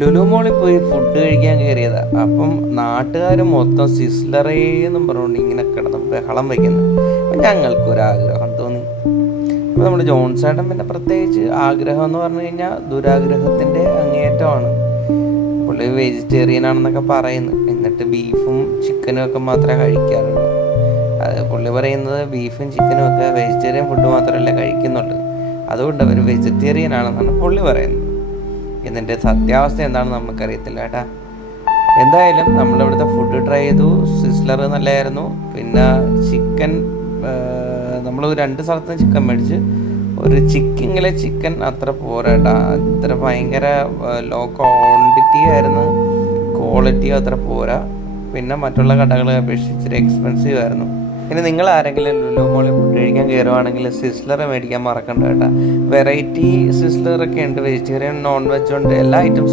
ലുലു മോളിൽ പോയി ഫുഡ് കഴിക്കാൻ കയറിയതാ അപ്പം നാട്ടുകാർ മൊത്തം സിസ്ലറേന്നും പറഞ്ഞുകൊണ്ട് ഇങ്ങനെ കിടന്ന് ബഹളം വയ്ക്കുന്നു അപ്പം ഞങ്ങൾക്കൊരാഗ്രഹം തോന്നി. അപ്പോൾ നമ്മുടെ ജോൺസേട്ടൻ പിന്നെ പ്രത്യേകിച്ച് ആഗ്രഹം എന്ന് പറഞ്ഞു കഴിഞ്ഞാൽ ദുരാഗ്രഹത്തിന്റെ അങ്ങേയറ്റമാണ്. പുള്ളി വെജിറ്റേറിയൻ ആണെന്നൊക്കെ പറയുന്നു. എന്നിട്ട് ബീഫും ചിക്കനും ഒക്കെ മാത്രമേ കഴിക്കാറുള്ളൂ. അത് പുള്ളി പറയുന്നത് ബീഫും ചിക്കനും ഒക്കെ വെജിറ്റേറിയൻ ഫുഡ് മാത്രമല്ല കഴിക്കുന്നുള്ളൂ. അതുകൊണ്ട് അവർ വെജിറ്റേറിയൻ ആണെന്നാണ് പുള്ളി പറയുന്നത്. ഇതിന്റെ സത്യാവസ്ഥ എന്താണെന്ന് നമുക്കറിയത്തില്ല കേട്ടാ. എന്തായാലും നമ്മളിവിടുത്തെ ഫുഡ് ട്രൈ ചെയ്തു. സിസ്ലർ നല്ലതായിരുന്നു. പിന്നെ ചിക്കൻ നമ്മൾ രണ്ട് സ്ഥലത്ത് ചിക്കൻ മേടിച്ച് ഒരു ചിക്കിങ്ങിലെ ചിക്കൻ അത്ര പോരാട്ടാ അത്ര ഭയങ്കര ലോ ക്വാണ്ടിറ്റി ആയിരുന്നു. ക്വാളിറ്റി അത്ര പോരാ. പിന്നെ മറ്റുള്ള കടകളെ അപേക്ഷിച്ച് ഇച്ചിരി എക്സ്പെൻസീവ് ആയിരുന്നു. ഇനി നിങ്ങൾ ആരെങ്കിലും ലുലു മോളിൽ ഫുഡ് കഴിക്കാൻ കയറുവാണെങ്കിൽ സിസ്ലർ മേടിക്കാൻ മറക്കണ്ട കേട്ടോ. വെറൈറ്റി സിസ്ലറൊക്കെ ഉണ്ട്. വെജിറ്റേറിയൻ നോൺ വെജ് ഉണ്ട്. എല്ലാ ഐറ്റംസും